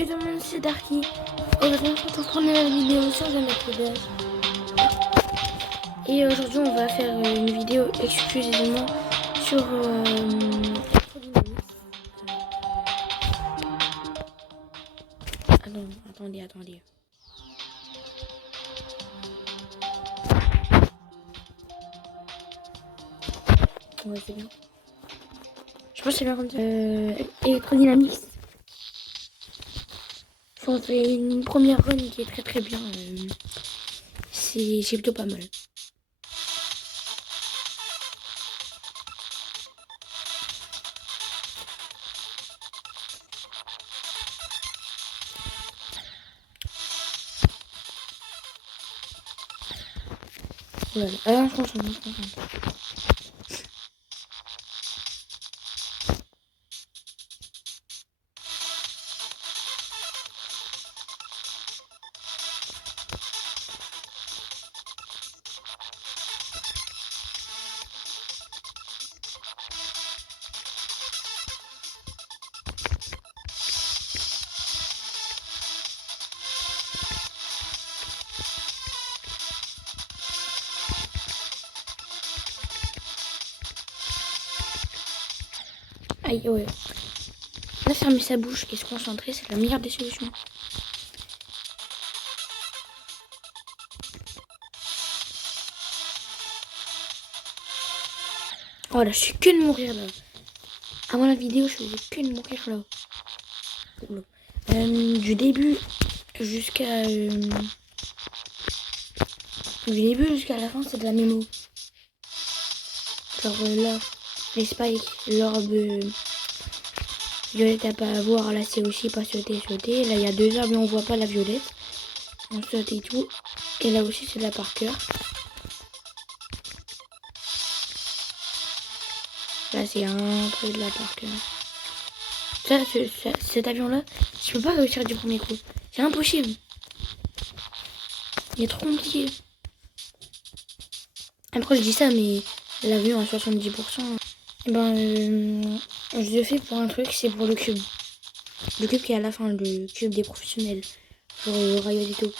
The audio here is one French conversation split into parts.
Et tout le monde, c'est Darky. Aujourd'hui, on se retrouve pour une nouvelle vidéo sur The Codage. Et aujourd'hui, on va faire une vidéo exclusivement sur Electrodynamics. Attendez. Ouais, c'est bien. Je pense que c'est bien comme ça. Electrodynamics. On fait une première run qui est très bien. C'est plutôt pas mal. Voilà. Ah, je pense. Aïe, ouais. Là, fermer sa bouche et se concentrer, c'est la meilleure des solutions. Oh là, je suis que de mourir là. Avant la vidéo, je faisais que de mourir là. Du début jusqu'à la fin, c'est de la mémo. Genre là, les spikes, l'orbe violette à pas avoir, là c'est aussi pas sauter. Là il y a deux orbes mais on voit pas la violette. On saute et tout. Et là aussi c'est de la par cœur. Là c'est un peu de la par cœur. Cet avion là, je peux pas réussir du premier coup. C'est impossible. Il est trop compliqué. Après je dis ça mais l'avion à 70%. Et je le fais pour un truc, c'est pour le cube. Le cube qui est à la fin, le cube des professionnels. Pour Riot et tout.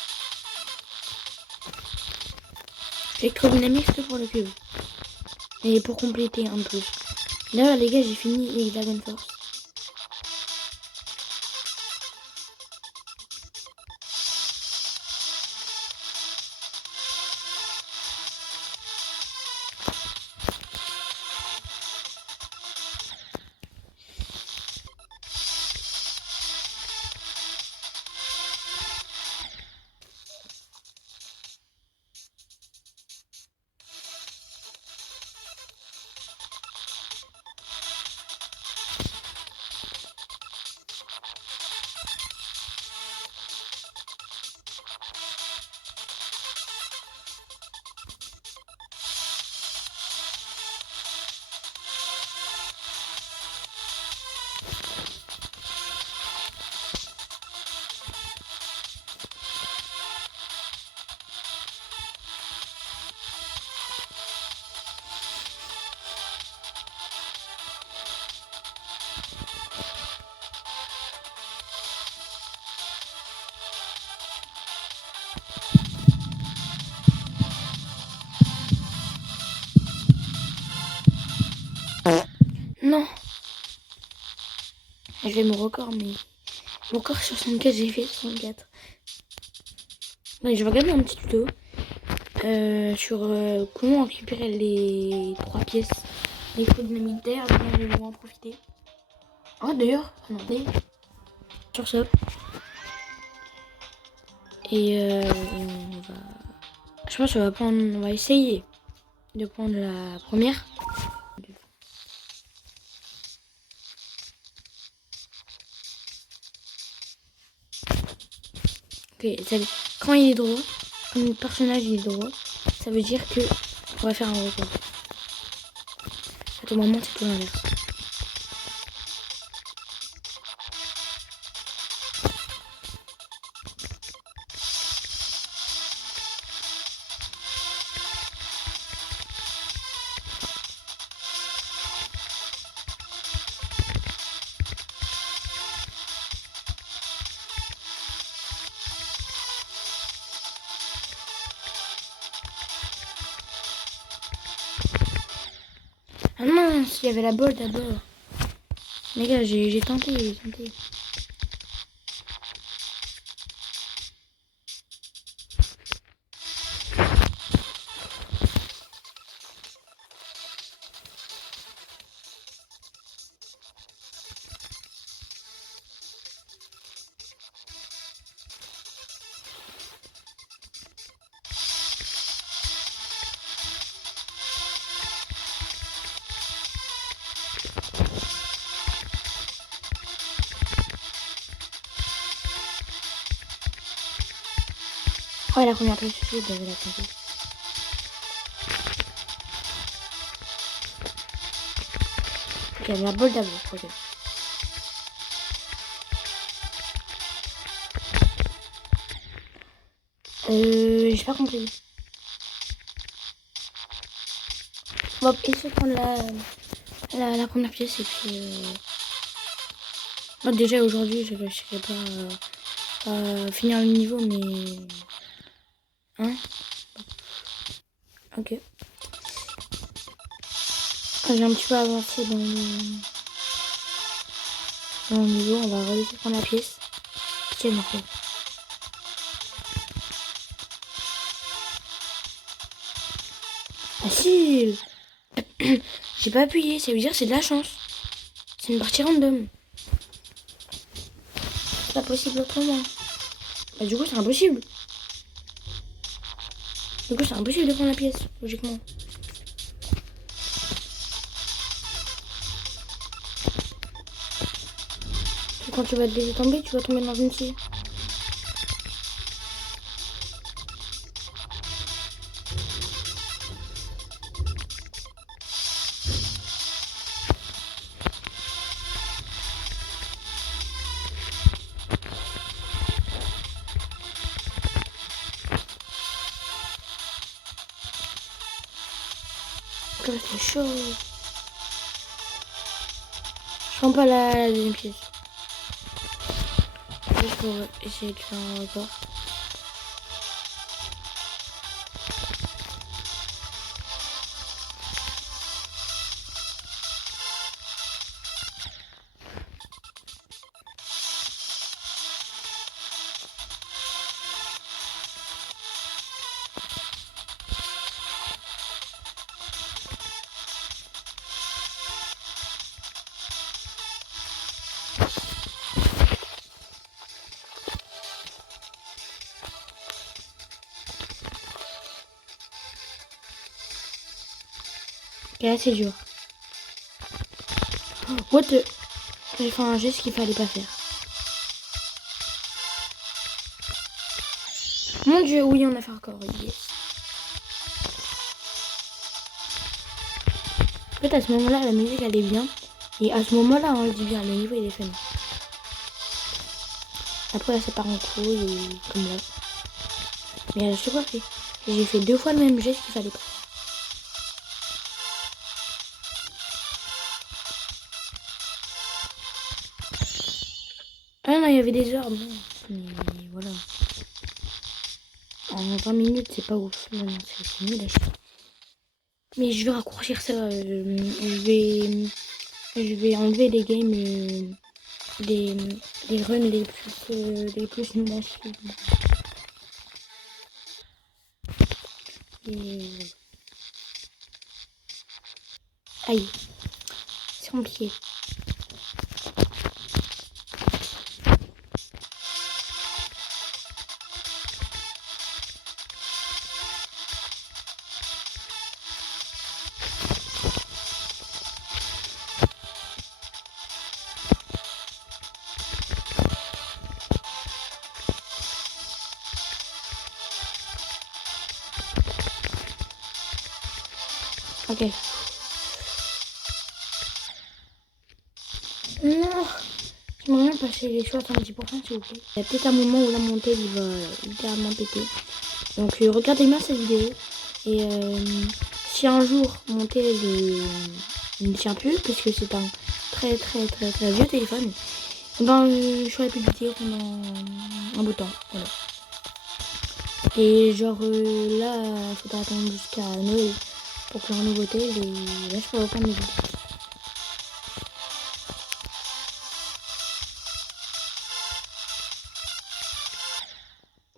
Electrodynamics que pour le cube. Et pour compléter un peu. Là les gars, j'ai fini Hexagon Force. Non. Je vais mon record, mais mon record sur 64, j'ai fait 64. Ouais, je vais regarder un petit tuto sur comment récupérer les 3 pièces d'électrodynamique d'air. Je vais en profiter. Oh d'ailleurs, attendez. Sur ça. Et on va... Je pense on va essayer de prendre la première. Ok, quand il est droit, quand le personnage est droit, ça veut dire que on va faire un record. À tout moment, c'est tout l'inverse. Ah non, il y avait la bolle d'abord. Les gars, j'ai tenté, Oh, la première pièce, je devais la tenter. Ok, la bolle d'abord, ok. J'ai pas compris. On va essayer de prendre la première pièce et puis... Moi, déjà, aujourd'hui, je réussirai pas à finir le niveau, mais... Hein? Ok. J'ai un petit peu avancé dans le niveau. On va réussir à prendre la pièce. Tiens, en fait. Facile. J'ai pas appuyé, ça veut dire c'est de la chance. C'est une partie random. C'est pas possible autrement. Bah, du coup, c'est impossible. Du coup, c'est impossible de prendre la pièce, logiquement. Et quand tu vas te laisser tomber, tu vas tomber dans une scie. Comme c'est chaud. Je prends pas la deuxième pièce. Juste pour essayer de faire un record. Et là, c'est dur. What the... J'ai fait un geste qu'il fallait pas faire. Mon dieu, oui, on a fait encore. Yes. En fait, à ce moment-là, la musique, elle est bien. Et à ce moment-là, on le dit bien, le niveau, il est fun. Après, là, ça part en couille, comme là. Mais je sais pas fait. J'ai fait 2 fois le même geste qu'il fallait pas. Ah non, il y avait des heures, bon. Mais voilà. En 20 minutes, c'est pas ouf. Non, c'est nul à chier. Mais je vais raccourcir ça. Je vais enlever les games, les runs les plus nuls à chier. Et... Aïe. C'est mon pied. Ok. Non. J'aimerais bien passer les 70% s'il vous plaît. Il y a peut-être un moment où la montée il va littéralement péter. Donc regardez bien cette vidéo. Et si un jour mon tel ne tient plus, parce que c'est un très vieux téléphone, et ben je ferai plus de vidéos pendant un bout de temps. Voilà. Et genre là, faut pas attendre jusqu'à Noël pour que leur nouveauté, là je peux reprendre mes vidéos.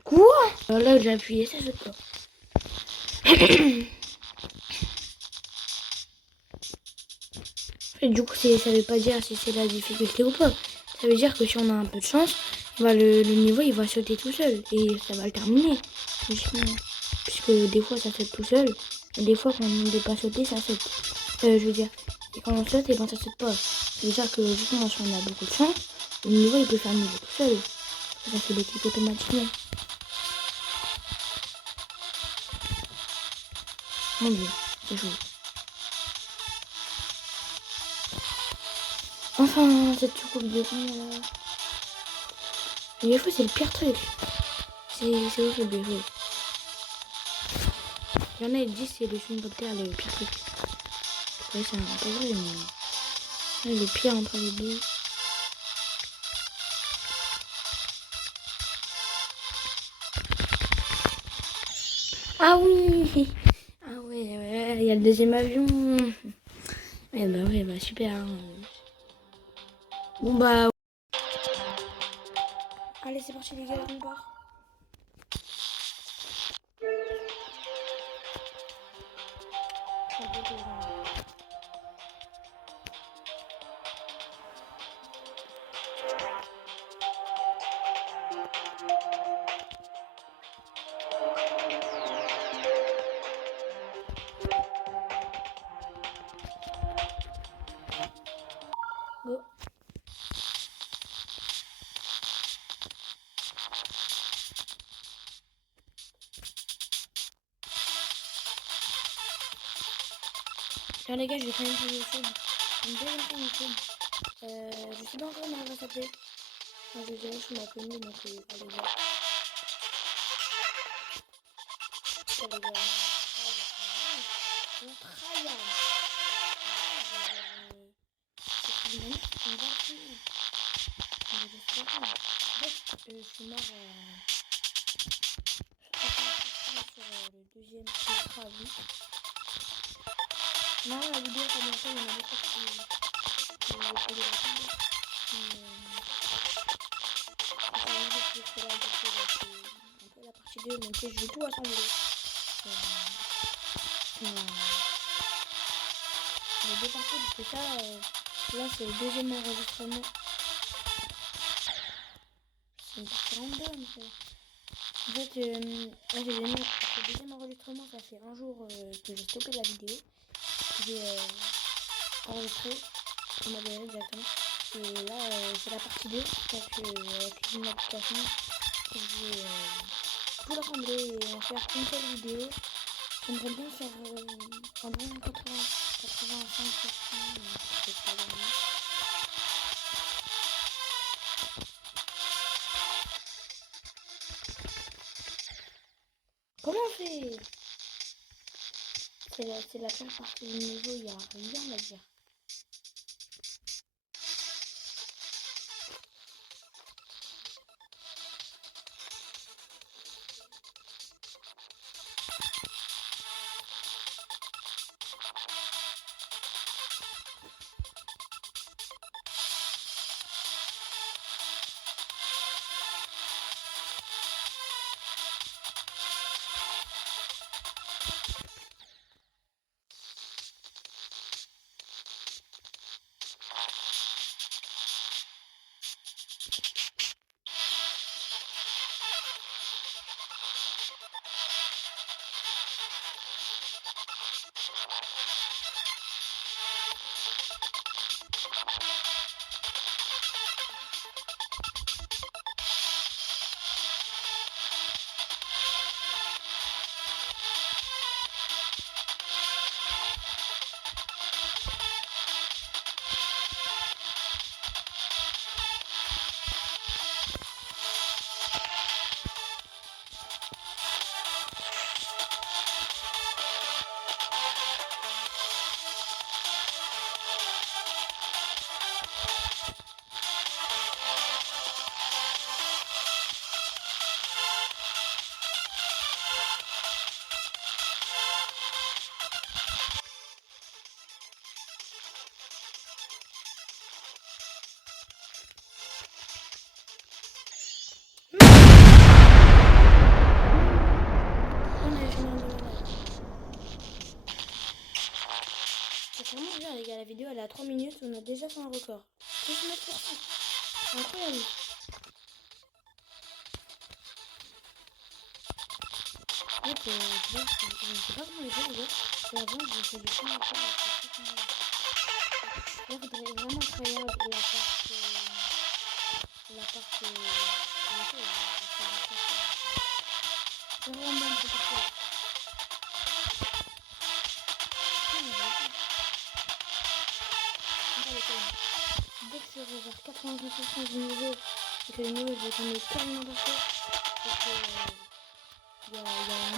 Quoi? Alors là où j'ai appuyé, ça saute pas. Et du coup, ça veut pas dire si c'est la difficulté ou pas. Ça veut dire que si on a un peu de chance, bah, le niveau il va sauter tout seul et ça va le terminer. Puisque des fois ça saute tout seul et des fois quand on ne veut pas sauter, ça saute. Je veux dire, et quand on saute, et ben ça saute pas. Ça veut dire que justement, si on a beaucoup de chance, le niveau il peut faire le niveau tout seul. Ça fait des clics automatiquement. Mon dieu, c'est chaud. Enfin, cette soucoupe de fond. Les feux, c'est le pire truc. C'est horrible, les feux. Il y en a qui disent que c'est le film de terre le pire truc. Ouais, c'est un peu vrai, mais le pire entre les deux. Ah oui! Ah ouais, il y a le deuxième avion. Ouais, bah super. Hein. Bon bah. Allez, c'est parti les gars, on part. Go. Alors les gars, je vais faire une chaîne YouTube. Une deuxième chaîne YouTube. Je sais pas encore comment elle va s'appeler. Moi, je dirais sur ma commune, donc allez voir. Allez voir. On travaille. Je suis mort sur le deuxième avis. Non, la vidéo a commencé, il y en a beaucoup qui ont fait de la chambre. C'est un peu la partie 2, même si je vais tout assembler. Les deux parties, parce que ça, là c'est le deuxième enregistrement. C'est une partie random, ça. En fait, là j'ai donné le deuxième enregistrement, ça fait un jour que j'ai stoppé la vidéo. J'ai enregistré, on avait exactement. Et là, c'est la partie 2, donc avec une application. Je vais tout rassembler et en faire une seule vidéo. J'aimerais bien faire environ 85%, mais c'est pas gagné. Comment on fait? C'est la première partie du niveau, il n'y a rien à dire. à 3 minutes, on a déjà fait un record. 39%. Incroyable. En fait, je sais pas comment les faire, les gars. Et avant, je fais du commentaire. Là, il faudrait vraiment travailler la part c'est vraiment bon, c'est parfait. Dès que je serai vers 99% du niveau et que le niveau je connais tellement parfait et que il y a un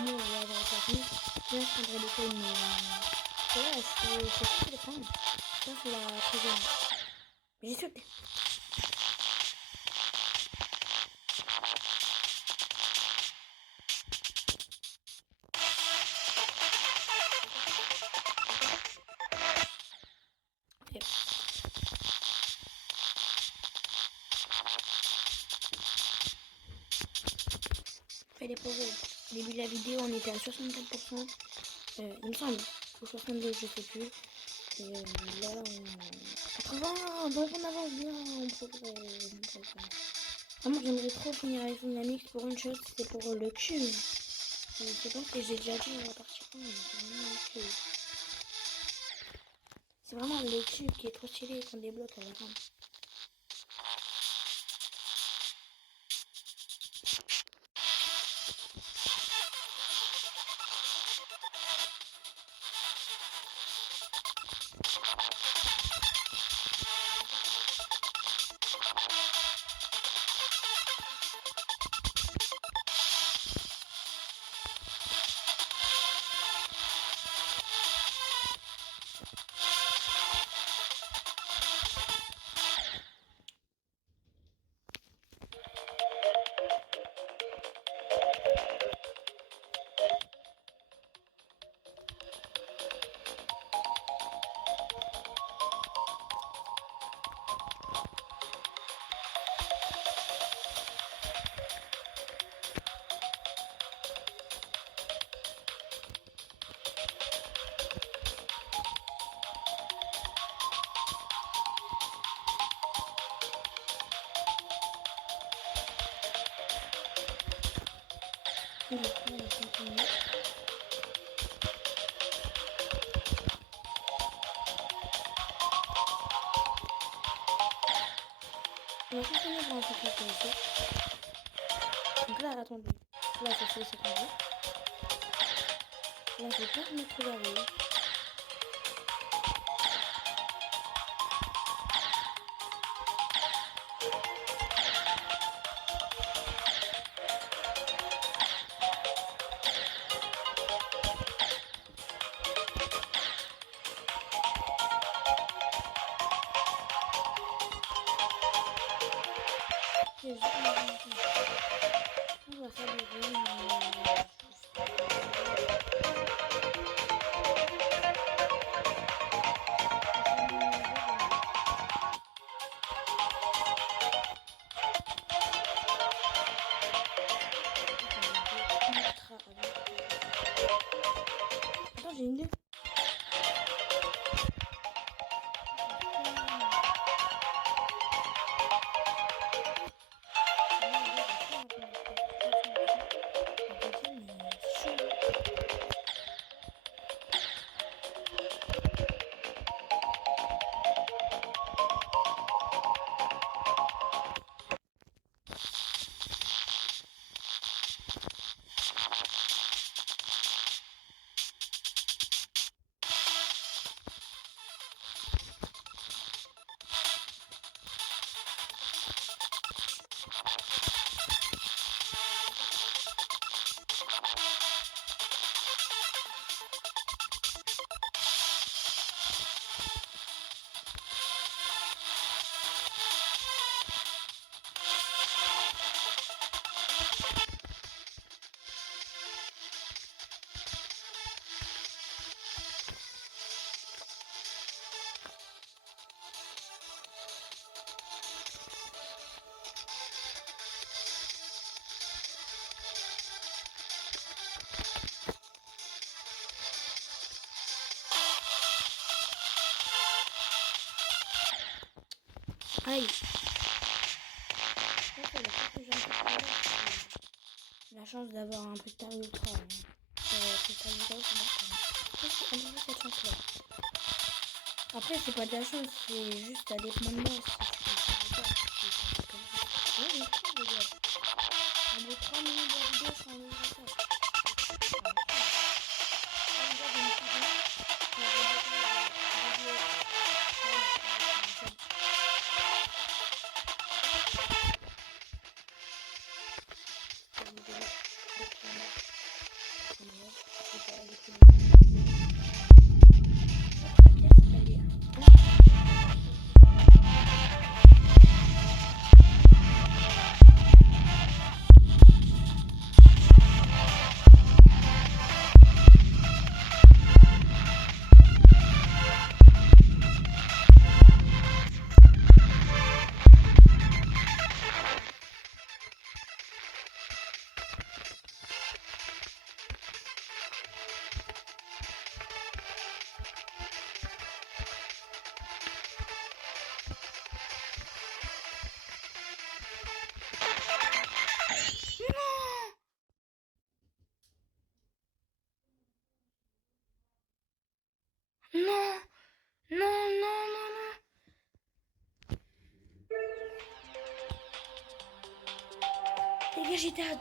mot où il y a avoir 4000, là je prendrai le coin. Mais ouais, c'est tout le prendre. Ça c'est la troisième. J'ai sauté. Ok. Fait les progrès. Au début de la vidéo on était à 64%. Il me semble. Ou 62, je sais plus. Et là on... 80, donc on avance bien, on progresse. Vraiment j'aimerais trop finir avec Dynamix pour une chose, c'est pour le cube. Je sais pas si j'ai déjà dit dans la partie 1, mais c'est vraiment le cube. C'est vraiment le cube qui est trop stylé qu'on débloque à la fin. Et du coup, on va continuer. On va continuer pour un secret ici. Donc là, attendez. Là, c'est le secret. Là, je vais pas mettre la rue. On va faire des rues, attends, j'ai une idée. chance d'avoir un cristal ultra. Cristal ultra, c'est bon. Cette chance-là. Après, c'est pas de la chance, c'est juste à dépend de moi. On veut 3 minutes de vidéo sur un nouveau ça. Non, non, non, non, non. Les gars, j'étais à 2.